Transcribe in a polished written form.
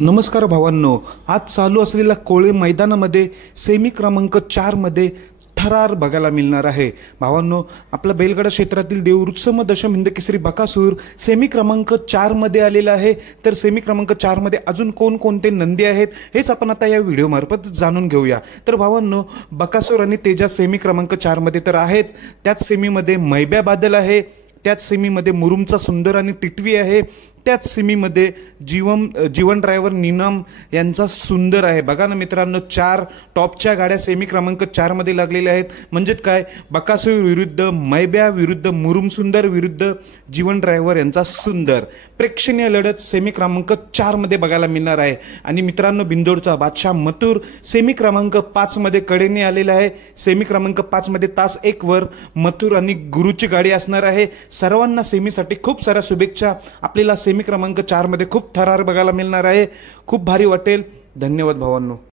नमस्कार भावांनो, आज चालू असलेल्या कोळे मैदानामध्ये सेमी क्रमांक 4 मध्ये थरार बघायला मिळणार आहे। भावांनो, आपल्या बैलगाडा क्षेत्रातील देवरुत्सम दशम हिंद केसरी बकासूर सेमी क्रमांक 4 मध्ये आलेला आहे। तर सेमी क्रमांक 4 मध्ये अजून कोणकोणते नंदी आहेत हेच आपण आता या व्हिडिओ मार्फत जाणून घेऊया। तर भावांनो, बकासूर आणि तेजा सेमी क्रमांक 4 मध्ये तर आहेत। त्याच सेमीमध्ये मैब्या बादल आहे, त्याच सेमीमध्ये मुरुमचा सुंदर आणि टिटवी आहे, त्याच सेमीमध्ये जीवन ड्रायव्हर निनाम यांचा सुंदर आहे। बघा ना मित्रांनो, 4 टॉपच्या गाड्या सेमी क्रमांक 4 मध्ये लागलेल्या आहेत। म्हणजे काय, बकासूर विरुद्ध मैब्या विरुद्ध मुरुम सुंदर विरुद्ध जीवन ड्रायव्हर यांचा सुंदर प्रेक्षणीय लढत सेमी क्रमांक 4 मध्ये बघायला मिळणार आहे। आणि मित्रांनो, बिंदोडचा बादशाह मथुर सेमी क्रमांक 5 मध्ये कडेने आलेला आहे। सेमी क्रमांक 5 मध्ये तास 1 वर मथुर आणि गुरुची गाडी असणार आहे। सर्वांना सेमीसाठी खूप साऱ्या शुभेच्छा। आपल्याला सेमी क्रमांक 4 मध्ये खूप थरार बघायला मिळणार आहे, खूप भारी वाटेल। धन्यवाद भावांनो।